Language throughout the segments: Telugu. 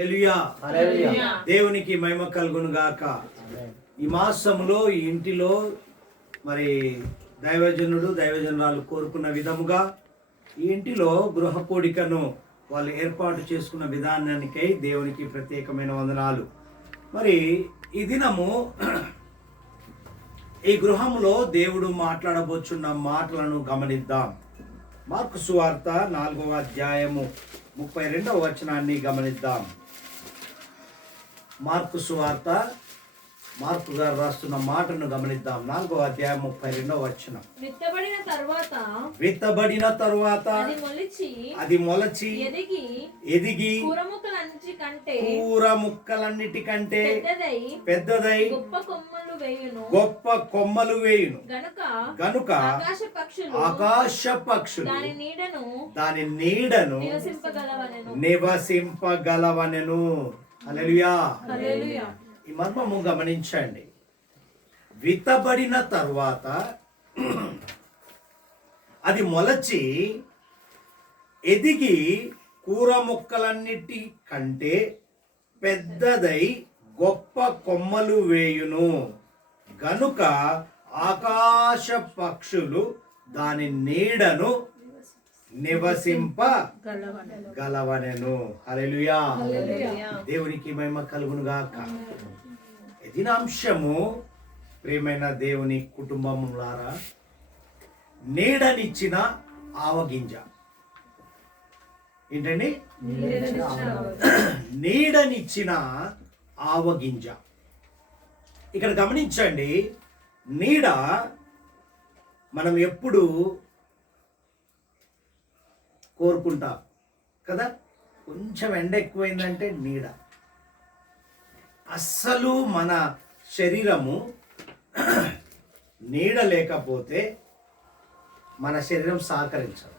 హల్లెలూయా. దేవునికి మహిమ కలుగును గాక. ఈ మాసములో ఈ ఇంటిలో మరి దైవజనురాలు కోరుకున్న విధముగా ఈ ఇంటిలో గృహ కూడికను వాళ్ళు ఏర్పాటు చేసుకున్న విధానానికై దేవునికి ప్రత్యేకమైన వందనాలు. మరి ఈ దినము ఈ గృహములో దేవుడు మాట్లాడబోచున్న మాటలను గమనిద్దాం. మార్కు సువార్త 4వ అధ్యాయము 32వ వచనాన్ని గమనిద్దాం. మార్కు గారు రాస్తున్న మాటను గమనిద్దాం. 4వ అధ్యాయం 32వ వచనం. విత్తబడిన తరువాత అది మొలచి ఎదిగి కూర ముక్కలన్నిటికంటే పెద్దదై గొప్ప కొమ్మలు వేయును గనుక ఆకాశ పక్షులు దాని నీడను నివసింపగలవనెను. హల్లెలూయా. ఈ మర్మము గమనించండి. విత్తబడిన తరువాత అది మొలచి ఎదిగి కూర ముక్కలన్నిటి కంటే పెద్దదై గొప్ప కొమ్మలు వేయును గనుక ఆకాశ పక్షులు దాని నీడను నివసింపగలవనెను. హల్లెలూయా. దేవునికి మహిమ కలుగును గాక. దినాంశము ప్రియమైన దేవుని కుటుంబములారా, నీడనిచ్చిన ఆవగింజ. ఏంటండి? నీడనిచ్చిన ఆవగింజ. ఇక్కడ గమనించండి. నీడ మనం ఎప్పుడు కోరుకుంటాం కదా. కొంచెం ఎండ ఎక్కువైందంటే నీడ. అస్సలు మన శరీరము నీడ లేకపోతే మన శరీరం సహకరించదు.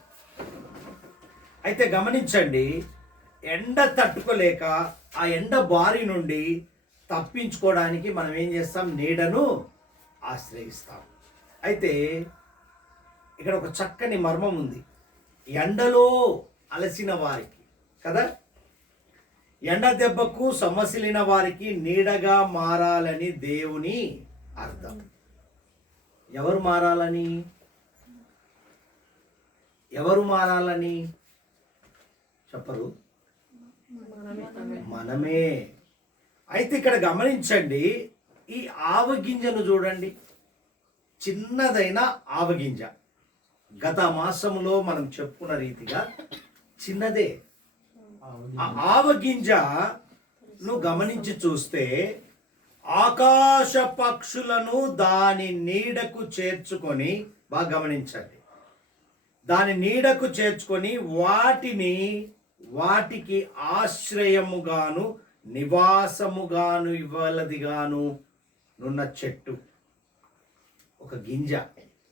అయితే గమనించండి, ఎండ తట్టుకోలేక ఆ ఎండ బారి నుండి తప్పించుకోవడానికి మనం ఏం చేస్తాం? నీడను ఆశ్రయిస్తాం. అయితే ఇక్కడ ఒక చక్కని మర్మం ఉంది. ఎండలో అలసిన వారికి కదా, ఎండ దెబ్బకు సొమ్మసిలిన వారికి నీడగా మారాలని దేవుని అర్థం. ఎవరు మారాలని చెప్పరు? మనమే. అయితే ఇక్కడ గమనించండి, ఈ ఆవగింజను చూడండి. చిన్నదైన ఆవగింజ. గత మాసములో మనం చెప్పుకున్న రీతిగా చిన్నదే. ఆ ఆవగింజను గమనించి చూస్తే ఆకాశ పక్షులను దాని నీడకు చేర్చుకొని, బాగా గమనించండి, దాని నీడకు చేర్చుకొని వాటికి ఆశ్రయముగాను నివాసముగాను ఇవ్వలదిగాను నున్న చెట్టు. ఒక గింజ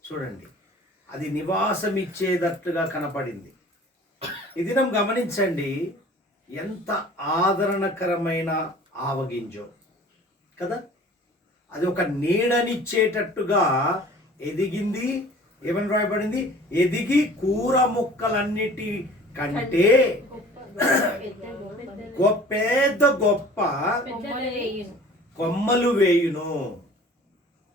చూడండి, అది నివాసం ఇచ్చేటట్లుగా కనపడింది. ఈ దినం గమనించండి, ఎంత ఆదరణకరమైన ఆవగింజో కదా. అది ఒక నీడనిచ్చేటట్టుగా ఎదిగింది. ఏమని రాయబడింది? ఎదిగి కూర ముక్కలన్నిటి కంటే గొప్ప కొమ్మలు వేయును.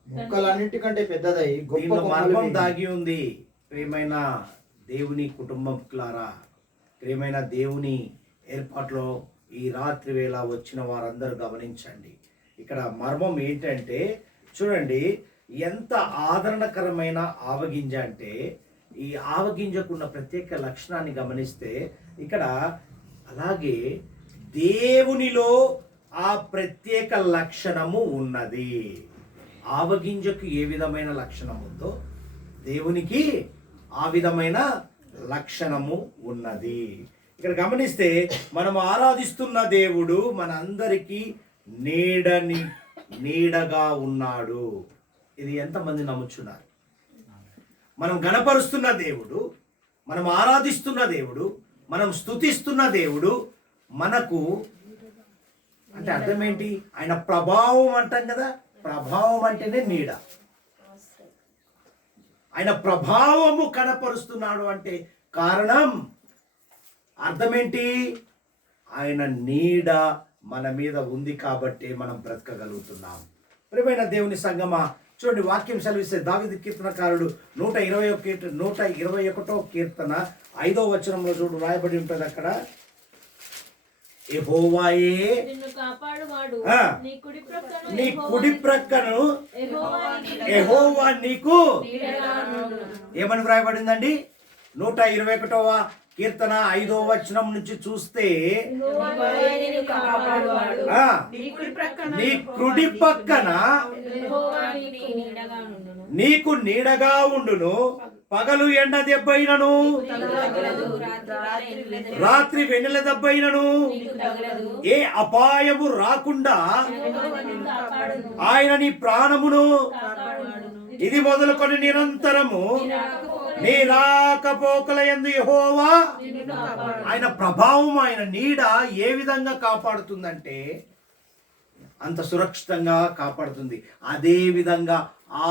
ముక్కలన్నిటికంటే పెద్దదై దీనిలో మర్మం దాగి ఉంది. ప్రియమైన దేవుని కుటుంబకులారా, ప్రియమైన దేవుని ఏర్పాట్లో ఈ రాత్రి వేళ వచ్చిన వారందరూ గమనించండి. ఇక్కడ మర్మం ఏంటంటే చూడండి, ఎంత ఆదరణకరమైన ఆవగింజ అంటే, ఈ ఆవగింజకున్న ప్రత్యేక లక్షణాన్ని గమనిస్తే ఇక్కడ అలాగే దేవునిలో ఆ ప్రత్యేక లక్షణము ఉన్నది. ఆవగింజకు ఏ విధమైన లక్షణం ఉందో దేవునికి ఆ విధమైన లక్షణము ఉన్నది. ఇక్కడ గమనిస్తే మనం ఆరాధిస్తున్న దేవుడు మనందరికీ నీడగా ఉన్నాడు. ఇది ఎంతమంది నమ్ముచున్నారు? మనం గణపరుస్తున్న దేవుడు, మనం ఆరాధిస్తున్న దేవుడు, మనం స్తుతిస్తున్న దేవుడు మనకు అంటే అర్థం ఏంటి? ఆయన ప్రభావం అంటాం కదా. ప్రభావం అంటేనే నీడ. ఆయన ప్రభావము కనపరుస్తున్నాడు అంటే కారణం అర్థమేంటి? ఆయన నీడ మన మీద ఉంది కాబట్టి మనం బ్రతకగలుగుతున్నాం. ప్రియమైన దేవుని సంగమా, చూడండి వాక్యం సెలవిస్తే దావీదు కీర్తనకారుడు 121వ కీర్తన 5వ వచనంలో చూడు రాయబడి ఉంటుంది అక్కడ, యెహోవాయే నీ కుడి ప్రక్కను యెహోవా నీకు ఏమని వ్రాయబడిందండి? 121వ కీర్తన 5వ వచనం నుంచి చూస్తే నీ కుడి పక్కన నీకు నీడగా ఉండును, పగలు ఎండ దెబ్బైనను రాత్రి వెన్నెల దెబ్బైనను ఏ అపాయము రాకుండా ఆయన నీ ప్రాణమును ఇది మొదలుకొని నిరంతరము నీ రాకపోకల యందు యెహోవా ఆయన ప్రభావం, ఆయన నీడ ఏ విధంగా కాపాడుతుందంటే అంత సురక్షితంగా కాపాడుతుంది. అదే విధంగా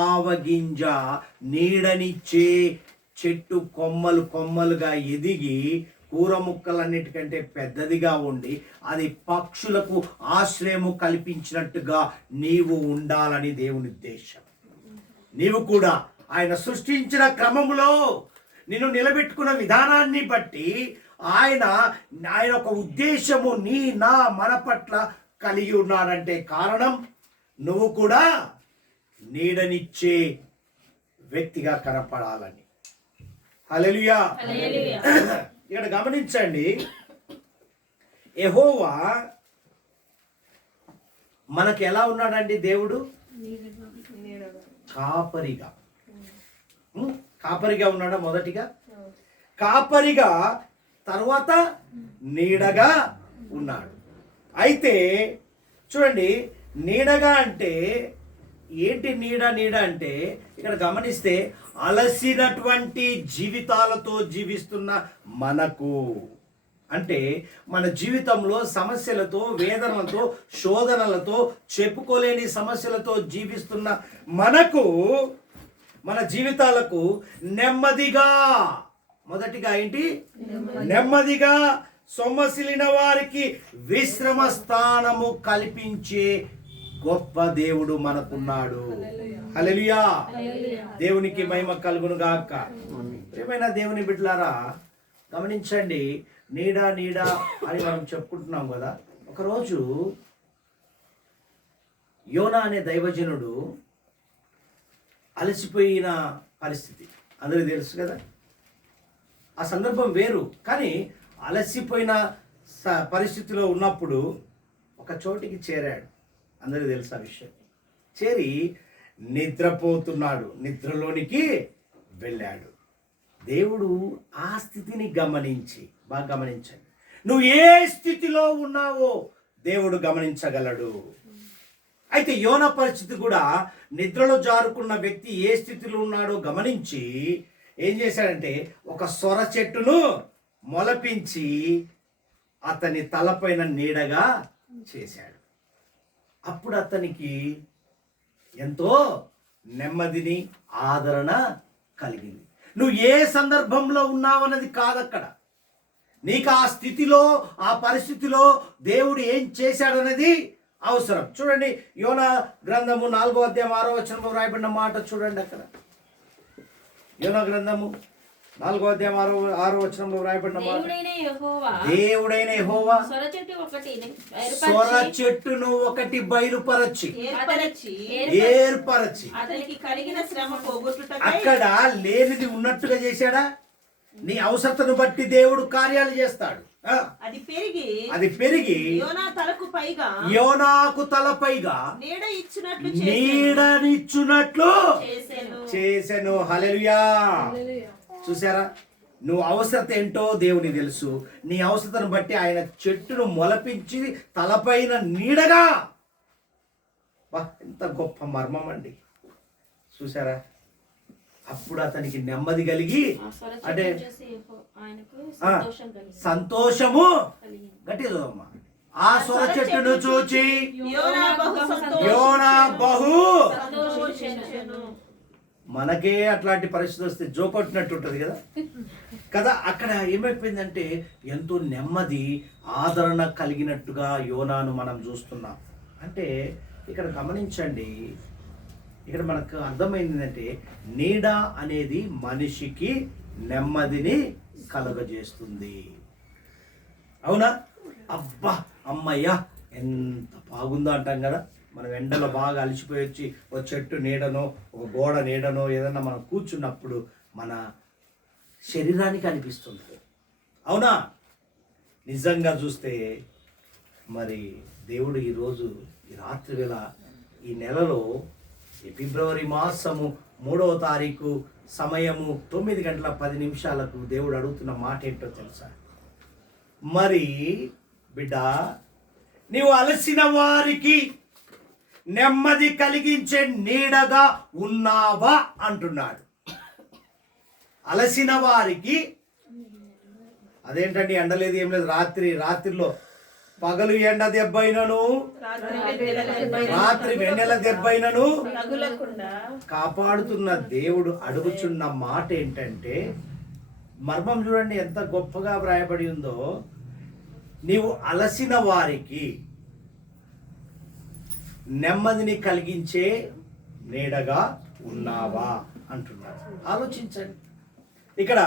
ఆవగింజ నీడనిచ్చే చెట్టు కొమ్మలుగా ఎదిగి కూర ముక్కలన్నిటికంటే పెద్దదిగా ఉండి అది పక్షులకు ఆశ్రయము కల్పించినట్టుగా నీవు ఉండాలని దేవుని ఉద్దేశం. నీవు కూడా ఆయన సృష్టించిన క్రమములో నిన్ను నిలబెట్టుకున్న విధానాన్ని బట్టి ఆయన ఒక ఉద్దేశము మన పట్ల కలిగి ఉన్నాడంటే కారణం నువ్వు కూడా నీడనిచ్చే వ్యక్తిగా కనపడాలని. హల్లెలూయా. ఇక్కడ గమనించండి, యెహోవా మనకు ఎలా ఉన్నాడండి? దేవుడు కాపరిగా ఉన్నాడా? మొదటిగా కాపరిగా, తర్వాత నీడగా ఉన్నాడు. అయితే చూడండి, నీడగా అంటే ఏంటి? నీడ అంటే ఇక్కడ గమనిస్తే అలసినటువంటి జీవితాలతో జీవిస్తున్న మనకు, అంటే మన జీవితంలో సమస్యలతో, వేదనలతో, శోధనలతో, చెప్పుకోలేని సమస్యలతో జీవిస్తున్న మనకు, మన జీవితాలకు నెమ్మదిగా, మొదటిగా ఏంటి? నెమ్మదిగా సొమ్మసిలిన వారికి విశ్రమ స్థానము కల్పించే గొప్ప దేవుడు మనకున్నాడు. హల్లెలూయా. దేవునికి మహిమ కలుగును గాక. ప్రియమైన దేవుని బిడ్డలారా, గమనించండి, నీడ అని మనం చెప్పుకుంటున్నాం కదా. ఒకరోజు యోనా అనే దైవజనుడు అలసిపోయిన పరిస్థితి అందరికీ తెలుసు కదా. ఆ సందర్భం వేరు, కానీ అలసిపోయిన పరిస్థితిలో ఉన్నప్పుడు ఒక చోటికి చేరాడు. అందరికీ తెలుసు ఆ విషయం. చేరి నిద్రపోతున్నాడు, నిద్రలోనికి వెళ్ళాడు. దేవుడు ఆ స్థితిని గమనించి, బాగా గమనించండి, నువ్వు ఏ స్థితిలో ఉన్నావో దేవుడు గమనించగలడు. అయితే యోనా పరిస్థితి కూడా, నిద్రలో జారుకున్న వ్యక్తి ఏ స్థితిలో ఉన్నాడో గమనించి ఏం చేశాడంటే ఒక సొర చెట్టును మొలపించి అతని తలపైన నీడగా చేశాడు. అప్పుడు అతనికి ఎంతో నెమ్మదిని, ఆదరణ కలిగింది. నువ్వు ఏ సందర్భంలో ఉన్నావన్నది కాదక్కడ, నీకు ఆ స్థితిలో, ఆ పరిస్థితిలో దేవుడు ఏం చేశాడన్నది అవసరం. చూడండి, యోనా గ్రంథము 4వ అధ్యాయం 6వ వచనంలో రాయబడిన మాట చూడండి. అక్కడ యోనా గ్రంథము 4వ అధ్యాయం 6వ వచనంలో రాయబడిన మాట, దేవుడైన యెహోవా సొర చెట్టును ఒకటి బయలుపరచి ఏర్పరచి అక్కడ లేనిది ఉన్నట్టుగా చేశాడా? నీ అవసరతను బట్టి దేవుడు కార్యాలు చేస్తాడు. అది పెరిగి యోనాకు తలపైగా నీడనిచ్చునట్లు చేసెను. హల్లెలూయా. చూసారా, నువ్వు అవసరత ఏంటో దేవుని తెలుసు. నీ అవసరతను బట్టి ఆయన చెట్టును మొలపించి తలపైన నీడగా, ఎంత గొప్ప మర్మం అండి. చూసారా, అప్పుడు అతనికి నెమ్మది కలిగి, అంటే సంతోషము, గట్టిగా ఆ సొర చెట్టును చూచి యోనా బహు మనకే అట్లాంటి పరిస్థితి వస్తే జోకొట్టినట్టు ఉంటుంది కదా కదా. అక్కడ ఏమైపోయిందంటే ఎంతో నెమ్మది, ఆదరణ కలిగినట్టుగా యోనాను మనం చూస్తున్నాం. అంటే ఇక్కడ గమనించండి, ఇక్కడ మనకు అర్థమైంది ఏంటంటే నీడ అనేది మనిషికి నెమ్మదిని కలుగజేస్తుంది. అవునా? అబ్బా అమ్మయ్యా ఎంత బాగుందో అంటాం కదా. మనం ఎండలో బాగా అలసిపోయి వచ్చి ఒక చెట్టు నీడనో ఒక గోడ నీడనో ఏదన్నా మనం కూర్చున్నప్పుడు మన శరీరానికి అనిపిస్తుంది. అవునా? నిజంగా చూస్తే మరి దేవుడు ఈరోజు ఈ రాత్రి వేళ ఈ నెలలో ఈ ఫిబ్రవరి మాసము 3వ తారీఖు సమయము 9:10 దేవుడు అడుగుతున్న మాట ఏంటో తెలుసా? మరి బిడ్డ, నీవు అలసిన వారికి నెమ్మది కలిగించే నీడగా ఉన్నావా అంటున్నాడు. అలసిన వారికి అదేంటండి, ఎండలేదు ఏం లేదు. రాత్రిలో పగలు ఎండ దెబ్బైనను రాత్రి వెన్నెల దెబ్బైనను కాపాడుతున్న దేవుడు అడుగుచున్న మాట ఏంటంటే, మర్మం చూడండి ఎంత గొప్పగా వ్రాయబడి ఉందో. నీవు అలసిన వారికి నెమ్మదిని కలిగించే నీడగా ఉన్నావా అంటున్నాడు. ఆలోచించండి. ఇక్కడ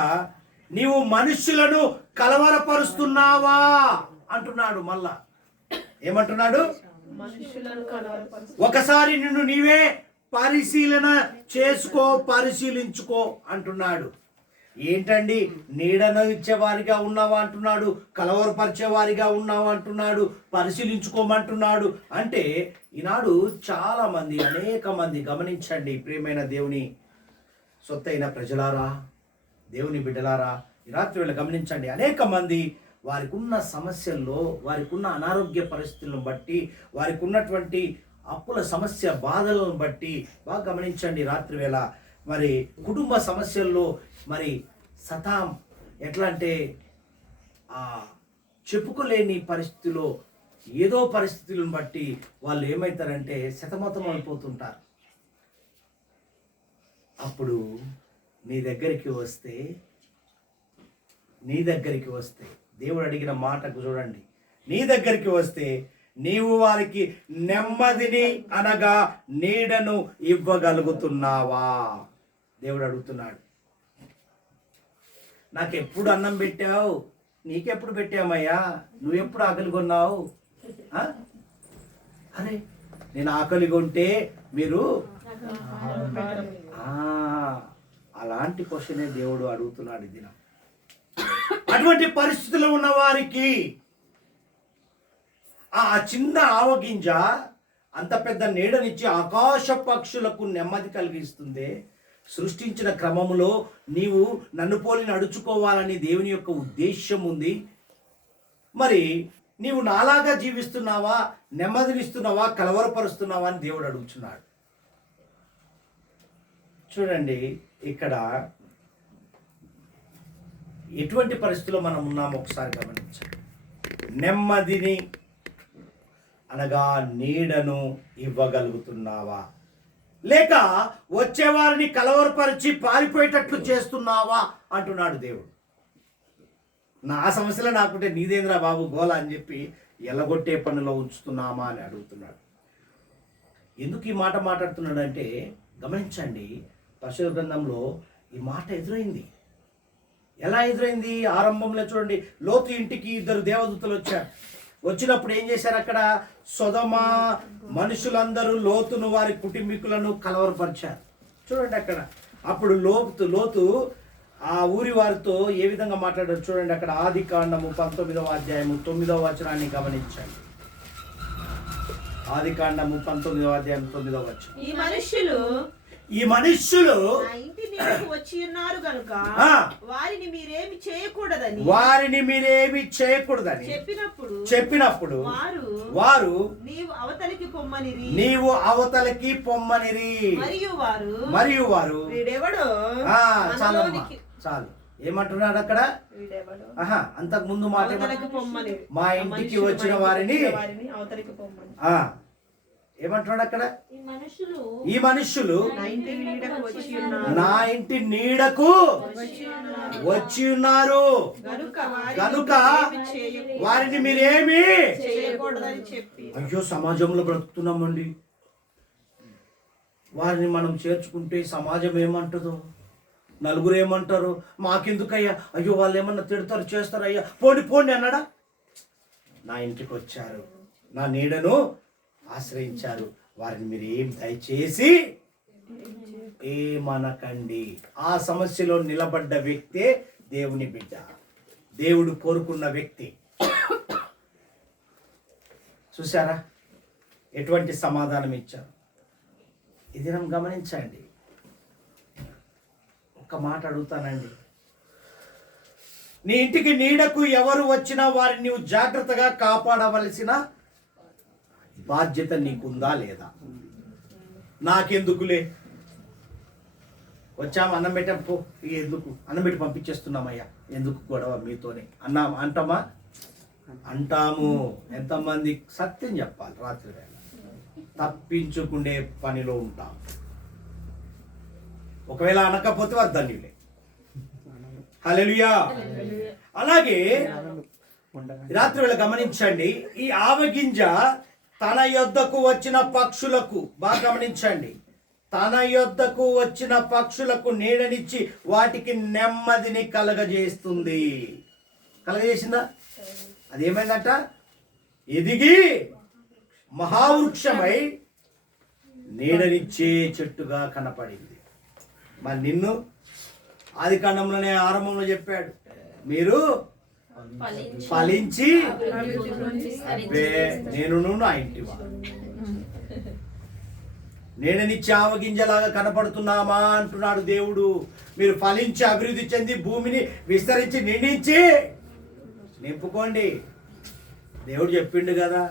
నీవు మనుషులను కలవరపరుస్తున్నావా అంటున్నాడు. మళ్ళా ఏమంటున్నాడు? ఒకసారి నిన్ను నీవే పరిశీలించుకో అంటున్నాడు. ఏంటండి, నీడను ఇచ్చేవారిగా ఉన్నావా అంటున్నాడు, కలవరపరిచేవారిగా ఉన్నావా అంటున్నాడు, పరిశీలించుకోమంటున్నాడు. అంటే ఈనాడు చాలా మంది, అనేక మంది, గమనించండి ప్రియమైన దేవుని సొత్తైన ప్రజలారా, దేవుని బిడ్డలారా, ఈ రాత్రి వేళ గమనించండి. అనేక మంది వారికి ఉన్న సమస్యల్లో, వారికి ఉన్న అనారోగ్య పరిస్థితులను బట్టి, వారికి ఉన్నటువంటి అప్పుల సమస్య బాధలను బట్టి బాగా గమనించండి. రాత్రి వేళ మరి కుటుంబ సమస్యల్లో మరి ఎట్లా అంటే చెప్పుకోలేని పరిస్థితిలో, ఏదో పరిస్థితులను బట్టి వాళ్ళు ఏమవుతారంటే సతమతం అయిపోతుంటారు. అప్పుడు నీ దగ్గరికి వస్తే దేవుడు అడిగిన మాటకు చూడండి, నీ దగ్గరికి వస్తే నీవు వారికి నెమ్మదిని అనగా నీడను ఇవ్వగలుగుతున్నావా? దేవుడు అడుగుతున్నాడు. నాకెప్పుడు అన్నం పెట్టావు? నీకెప్పుడు పెట్టామయ్యా? నువ్వెప్పుడు ఆకలి కొన్నావు? అరే నేను ఆకలి కొంటే మీరు అలాంటి క్వశ్చనే దేవుడు అడుగుతున్నాడు ఈ దినం. అటువంటి పరిస్థితుల్లో ఉన్న వారికి ఆ చిన్న ఆవగింజ అంత పెద్ద నీడనిచ్చి ఆకాశ పక్షులకు నెమ్మది కలిగిస్తుంది. సృష్టించిన క్రమములో నీవు నన్ను పోలి నడుచుకోవాలని దేవుని యొక్క ఉద్దేశం ఉంది. మరి నీవు నాలాగా జీవిస్తున్నావా, నెమ్మదినిస్తున్నావా, కలవరపరుస్తున్నావా అని దేవుడు అడుగుతున్నాడు. చూడండి ఇక్కడ ఎటువంటి పరిస్థితుల్లో మనం ఉన్నామో ఒకసారి గమనించండి. నెమ్మదిని అనగా నీడను ఇవ్వగలుగుతున్నావా, లేక వచ్చేవారిని కలవరపరిచి పారిపోయేటట్లు చేస్తున్నావా అంటున్నాడు దేవుడు. నా సమస్యలు నాకుంటే నీదేంద్రా బాబు గోల అని చెప్పి ఎల్లగొట్టే పనిలో ఉంచుతున్నామా అని అడుగుతున్నాడు. ఎందుకు ఈ మాట మాట్లాడుతున్నాడంటే గమనించండి, పరిశుద్ధ గ్రంథంలో ఈ మాట ఎదురైంది. ఎలా ఎదురైంది? ఆరంభంలో చూడండి, లోతు ఇంటికి 2 దేవదూతలు వచ్చారు. వచ్చినప్పుడు ఏం చేశారు? అక్కడ సొదొమ మనుషులందరూ లోతును వారి కుటుంబీకులను కలవరపరిచారు. చూడండి అక్కడ. అప్పుడు లోతు ఆ ఊరి వారితో ఏ విధంగా మాట్లాడారు చూడండి. అక్కడ ఆదికాండము 19వ అధ్యాయము 9వ వచనాన్ని గమనించండి. ఆదికాండము 19వ అధ్యాయం 9వ వచనం. ఈ మనుష్యులు వచ్చి ఉన్నారు కనుక వారిని మీరేమి చేయకూడదని చెప్పినప్పుడు వారు నీవు అవతలికి పొమ్మనిరి మరియు వారు చాలు ఏమంటున్నాడు అక్కడ? అంతకు ముందు మాట, మా ఇంటికి వచ్చిన వారిని ఏమంటున్నాడు అక్కడ? ఈ మనుషులు నా ఇంటి నీడకు వచ్చి ఉన్నారు. నా ఇంటి నీడకు వచ్చి ఉన్నారు కనుక వారిని మీరేమి చేయకూడదని చెప్పి. అయ్యో, సమాజంలో బ్రతుకుతున్నామండి. వారిని మనం చేర్చుకుంటే సమాజం ఏమంటుందో, నలుగురు ఏమంటారు, మాకెందుకయ్యా, అయ్యో వాళ్ళు ఏమన్నా తిడతారు చేస్తారు, అయ్యా పోండి పోండి అన్నాడా? నా ఇంటికి వచ్చారు, నా నీడను ఆశ్రయించారు, వారిని మీరు ఏం దయచేసి ఏమనకండి. ఆ సమస్యలో నిలబడ్డ వ్యక్తే దేవుని బిడ్డ, దేవుడు కోరుకున్న వ్యక్తి. చూసారా ఎటువంటి సమాధానం ఇచ్చారు? ఇది మనం గమనించండి. ఒక్క మాట అడుగుతానండి, నీ ఇంటికి నీడకు ఎవరు వచ్చినా వారిని నీవు జాగ్రత్తగా కాపాడవలసిన బాధ్యత నీకుందా లేదా? నాకెందుకులే, వచ్చాము అన్నం పెట్టాం పో, ఇక ఎందుకు అన్నం పెట్టి పంపించేస్తున్నామయ్యా, ఎందుకు గొడవ మీతోనే అంటామా? అంటాము. ఎంతమంది సత్యం చెప్పాలి, రాత్రి వేళ తప్పించుకునే పనిలో ఉంటాం. ఒకవేళ అనకపోతే వారు ధన్యులే. హల్లెలూయా. అలాగే రాత్రి వేళ గమనించండి, ఈ ఆవగింజ తన యొద్దకు వచ్చిన పక్షులకు, బాగా గమనించండి, తన యొద్దకు వచ్చిన పక్షులకు నీడనిచ్చి వాటికి నెమ్మదిని కలగజేస్తుంది. కలగజేసిందా? అదేమైందట? ఎదిగి మహావృక్షమై నీడనిచ్చే చెట్టుగా కనపడింది. మరి నిన్ను ఆది కాండంలోనే ఆరంభంలో చెప్పాడు, మీరు ఫలించి నేను నా ఇంటి వారు. నీడనిచ్చే ఆవగింజలాగా కనపడుతున్నామా అంటున్నాడు దేవుడు. మీరు ఫలించి అభివృద్ధి చెంది భూమిని విస్తరించి నిండించి నింపుకోండి, దేవుడు చెప్పిండు కదా.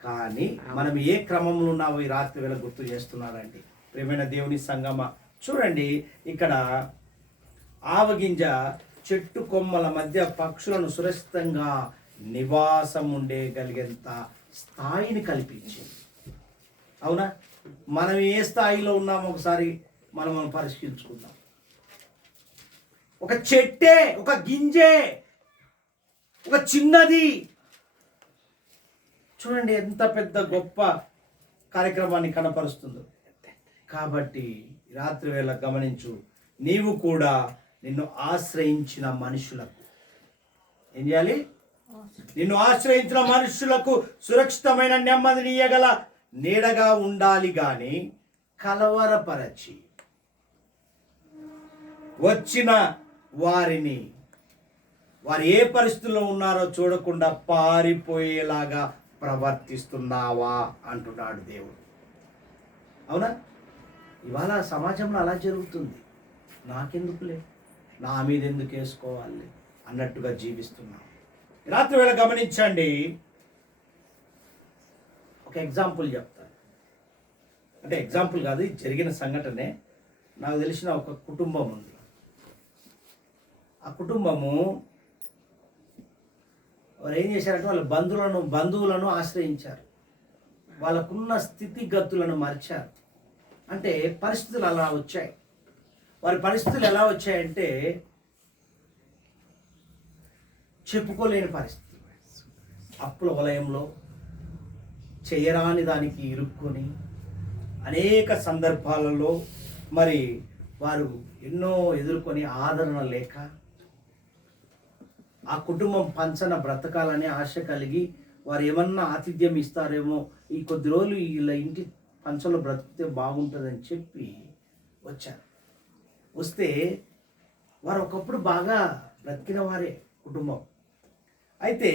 కానీ మనం ఏ క్రమంలో ఉన్నామో ఈ రాత్రి వేళ గుర్తు చేస్తున్నారండి. ప్రియమైన దేవుని సంగమా, చూడండి ఇక్కడ ఆవగింజ చెట్టు కొమ్మల మధ్య పక్షులను సురక్షితంగా నివాసం ఉండగలిగేంత స్థాయిని కల్పించింది. అవునా? మనం ఏ స్థాయిలో ఉన్నామో ఒకసారి మనం పరిశీలించుకుందాం. ఒక చెట్టే, ఒక గింజే, ఒక చిన్నది, చూడండి ఎంత పెద్ద గొప్ప కార్యక్రమాన్ని కనపరుస్తుందో. కాబట్టి రాత్రి వేళ గమనించు, నీవు కూడా నిన్ను ఆశ్రయించిన మనుషులకు ఏం చేయాలి? నిన్ను ఆశ్రయించిన మనుషులకు సురక్షితమైన నెమ్మదిని ఇయ్యగల నీడగా ఉండాలి గాని కలవరపరచి వచ్చిన వారిని వారు ఏ పరిస్థితుల్లో ఉన్నారో చూడకుండా పారిపోయేలాగా ప్రవర్తిస్తున్నావా అంటున్నాడు దేవుడు. అవునా? ఇవాళ సమాజంలో అలా జరుగుతుంది. నాకెందుకులే, నా మీద ఎందుకు వేసుకోవాలి అన్నట్టుగా జీవిస్తున్నాం. రాత్రి వేళ గమనించండి, ఒక ఎగ్జాంపుల్ చెప్తాను. అంటే ఎగ్జాంపుల్ కాదు, ఇది జరిగిన సంఘటనే. నాకు తెలిసిన ఒక కుటుంబం ఉంది. ఆ కుటుంబము వారు ఏం చేశారంటే వాళ్ళ బంధువులను ఆశ్రయించారు. వాళ్ళకున్న స్థితిగతులను మర్చారు. అంటే పరిస్థితులు అలా వచ్చాయి. వారి పరిస్థితులు ఎలా వచ్చాయంటే చెప్పుకోలేని పరిస్థితి. అప్పుల వలయంలో చేయరాని దానికి ఇరుక్కొని అనేక సందర్భాలలో మరి వారు ఎన్నో ఎదుర్కొని ఆదరణ లేక ఆ కుటుంబం పంచన బ్రతకాలనే ఆశ కలిగి వారు ఏమన్నా ఆతిథ్యం ఇస్తారేమో, ఈ కొద్ది రోజులు ఇలా ఇంటి పంచలో బ్రతికితే బాగుంటుందని చెప్పి వచ్చారు. వస్తే వారు ఒకప్పుడు బాగా బ్రతికిన వారే కుటుంబం. అయితే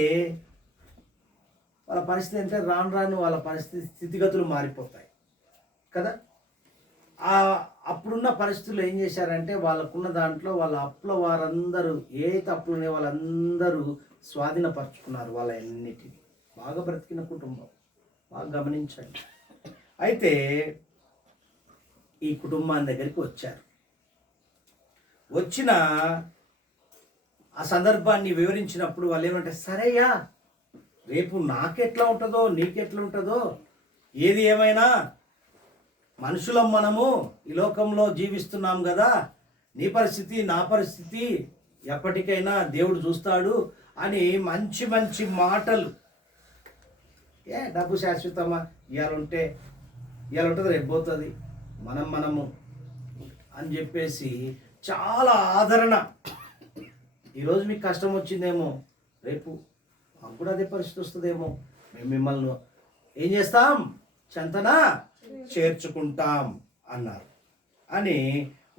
వాళ్ళ పరిస్థితి అంటే రాను రాను వాళ్ళ స్థితిగతులు మారిపోతాయి కదా. అప్పుడున్న పరిస్థితుల్లో ఏం చేశారంటే వాళ్ళకున్న దాంట్లో వాళ్ళ అప్పుల వారందరూ ఏ తప్పులునే వాళ్ళందరూ స్వాధీనపరుచుకున్నారు వాళ్ళ అన్నిటిని. బాగా బ్రతికిన కుటుంబం, బాగా గమనించండి. అయితే ఈ కుటుంబాన్ని దగ్గరికి వచ్చారు. వచ్చిన ఆ సందర్భాన్ని వివరించినప్పుడు వాళ్ళు ఏమంటే, సరేయా రేపు నాకెట్లా ఉంటుందో నీకెట్లా ఉంటుందో ఏది ఏమైనా మనుషులం మనము, ఈ లోకంలో జీవిస్తున్నాం కదా, నీ పరిస్థితి నా పరిస్థితి ఎప్పటికైనా దేవుడు చూస్తాడు అని మంచి మంచి మాటలు. డబ్బు శాశ్వతమా, ఇవాళ ఉంటుంది రేపు పోతుంది, మనము అని చెప్పేసి చాలా ఆదరణ. ఈరోజు మీకు కష్టం వచ్చిందేమో, రేపు మాకు కూడా అదే పరిస్థితి వస్తుందేమో, మేము మిమ్మల్ని ఏం చేస్తాం, చెంతన చేర్చుకుంటాం అన్నారు అని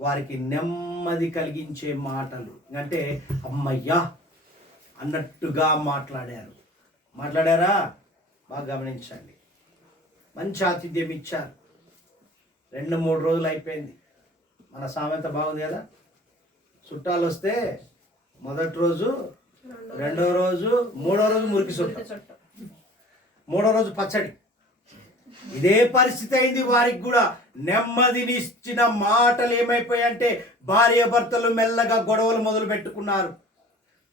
వారికి నెమ్మది కలిగించే మాటలు. అంటే అమ్మయ్యా అన్నట్టుగా మాట్లాడారా? బాగా గమనించండి. మంచి ఆతిథ్యం ఇచ్చారు. 2-3 రోజులు అయిపోయింది. మన సామెత బాగుంది కదా, చుట్టాలు వస్తే మొదటి రోజు, రెండో రోజు, మూడో రోజు మురికి చుట్ట, మూడో రోజు పచ్చడి. ఇదే పరిస్థితి అయింది వారికి కూడా. నెమ్మదినిచ్చిన మాటలు ఏమైపోయాయంటే భార్య భర్తలు మెల్లగా గొడవలు మొదలు పెట్టుకున్నారు.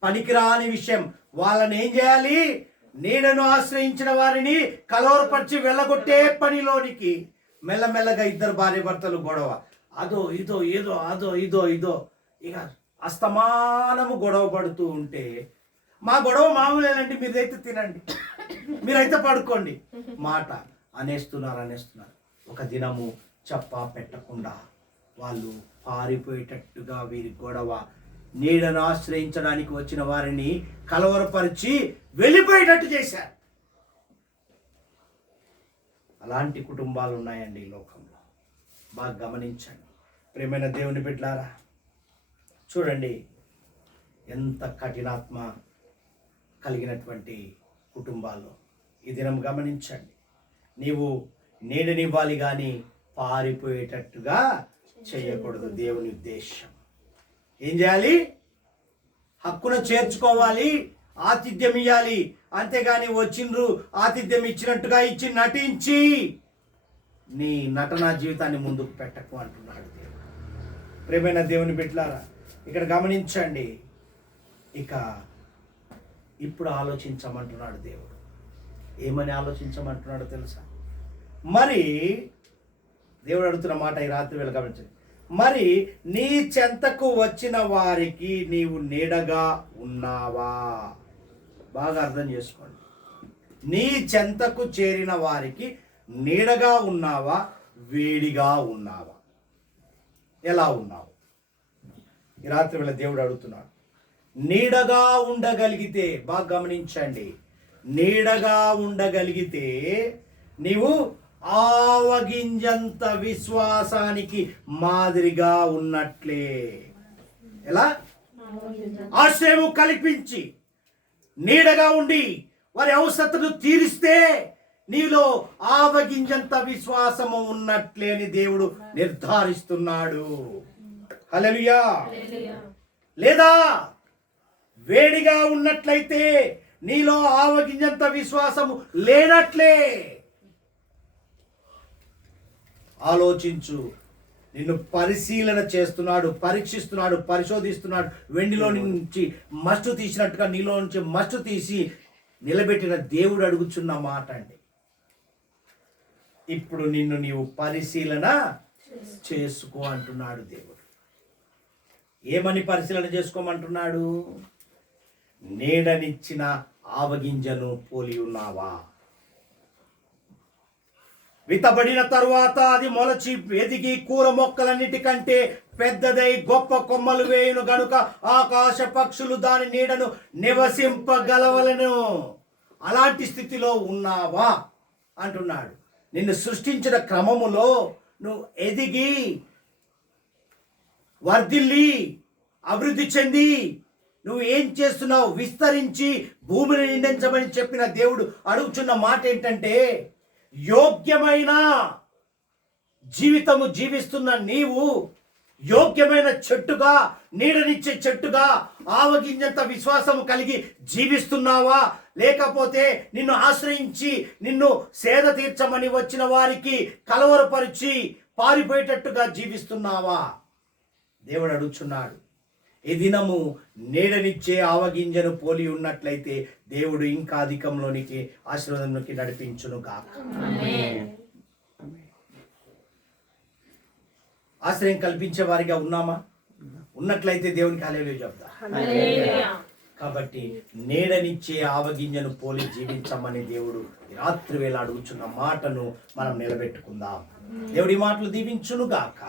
పనికిరాని విషయం. వాళ్ళని ఏం చేయాలి, నీడను ఆశ్రయించిన వారిని కలవరపరిచి వెళ్ళగొట్టే పనిలోనికి మెల్లమెల్లగా ఇద్దరు భార్య భర్తలు గొడవ. అదో ఇదో ఇక అస్తమానము గొడవ పడుతూ ఉంటే, మా గొడవ మామూలేనండి, మీరైతే తినండి, మీరైతే పడుకోండి మాట అనేస్తున్నారు. ఒక దినము చెప్పా పెట్టకుండా వాళ్ళు పారిపోయేటట్టుగా వీరి గొడవ నీడను ఆశ్రయించడానికి వచ్చిన వారిని కలవరపరిచి వెళ్ళిపోయేటట్టు చేశారు. అలాంటి కుటుంబాలు ఉన్నాయండి ఈ లోకంలో. బాగా గమనించండి ప్రియమైన దేవుని బిడ్డలారా. చూడండి ఎంత కఠినాత్మ కలిగినటువంటి కుటుంబాల్లో ఈ దినం గమనించండి. నీవు నీడనివ్వాలి కానీ పారిపోయేటట్టుగా చేయకూడదు. దేవుని ఉద్దేశం ఏం చేయాలి, హక్కున చేర్చుకోవాలి, ఆతిథ్యం ఇవ్వాలి. అంతేగాని వచ్చిండ్రు ఆతిథ్యం ఇచ్చినట్టుగా ఇచ్చి నటించి నీ నటనా జీవితాన్ని ముందుకు పెట్టకు అంటున్నాడు దేవుడు. ప్రియమైన దేవుని బిడ్డలారా, ఇక్కడ గమనించండి. ఇక ఇప్పుడు ఆలోచించమంటున్నాడు దేవుడు. ఏమని ఆలోచించమంటున్నాడో తెలుసా? మరి దేవుడు అడుగుతున్న మాట ఈ రాత్రి వేళ గమనించండి. మరి నీ చెంతకు వచ్చిన వారికి నీవు నీడగా ఉన్నావా? బాగా అర్థం చేసుకోండి. నీ చెంతకు చేరిన వారికి నీడగా ఉన్నావా, వేడిగా ఉన్నావా? ఎలా ఉన్నావు? ఈ రాత్రి వేళ దేవుడు అడుగుతున్నాడు. నీడగా ఉండగలిగితే, బాగా గమనించండి, నీడగా ఉండగలిగితే నీవు ఆవగింజంత విశ్వాసానికి మాదిరిగా ఉన్నట్లే. ఎలా? ఆశ్రయము కల్పించి నీడగా ఉండి వారి అవసరతను తీరిస్తే నీలో ఆవగింజంత విశ్వాసము ఉన్నట్లే అని దేవుడు నిర్ధారిస్తున్నాడు. హల్లెలూయా. లేదా వేడిగా ఉన్నట్లయితే నీలో ఆవగింజంత విశ్వాసము లేనట్లే. ఆలోచించు. నిన్ను పరిశీలన చేస్తున్నాడు, పరీక్షిస్తున్నాడు, పరిశోధిస్తున్నాడు. వెండిలో నుంచి మస్టు తీసినట్టుగా నీలో నుంచి మస్టు తీసి నిలబెట్టిన దేవుడు అడుగుచున్న మాట అండి. ఇప్పుడు నిన్ను నీవు పరిశీలన చేసుకో అంటున్నాడు దేవుడు. ఏమని పరిశీలన చేసుకోమంటున్నాడు? నీడనిచ్చిన ఆవగింజను పోలి ఉన్నావా? విత్తబడిన తరువాత అది మొలచి ఎదిగి కూర మొక్కలన్నిటికంటే పెద్దదై గొప్ప కొమ్మలు వేయును గనుక ఆకాశ పక్షులు దాని నీడను నివసింపగలవలను. అలాంటి స్థితిలో ఉన్నావా అంటున్నాడు. నిన్ను సృష్టించిన క్రమములో నువ్వు ఎదిగి వర్ధిల్లి అభివృద్ధి చెంది నువ్వు ఏం చేస్తున్నావు? విస్తరించి భూమిని నిండించమని చెప్పిన దేవుడు అడుగుచున్న మాట ఏంటంటే, యోగ్యమైన జీవితము జీవిస్తున్న నీవు యోగ్యమైన చెట్టుగా, నీడనిచ్చే చెట్టుగా ఆవగింజంత విశ్వాసము కలిగి జీవిస్తున్నావా? లేకపోతే నిన్ను ఆశ్రయించి నిన్ను సేద తీర్చమని వచ్చిన వారికి కలవరపరిచి పారిపోయేటట్టుగా జీవిస్తున్నావా? దేవుడు అడుగుచున్నాడు. ఈ దినము నీడనిచ్చే ఆవగింజను పోలి ఉన్నట్లయితే దేవుడు ఇంకా అధికంలోనికి ఆశీర్వాదంలోకి నడిపించును గాక. ఆశ్రయం కల్పించే వారిగా ఉన్నామా? ఉన్నట్లయితే దేవునికి హల్లెలూయా చెప్తా. కాబట్టి నీడనిచ్చే ఆవగింజను పోలి జీవించమని దేవుడు రాత్రి వేళ అడుగుచున్న మాటను మనం నిలబెట్టుకుందాం. దేవుడి మాటలు దీవించును గాక.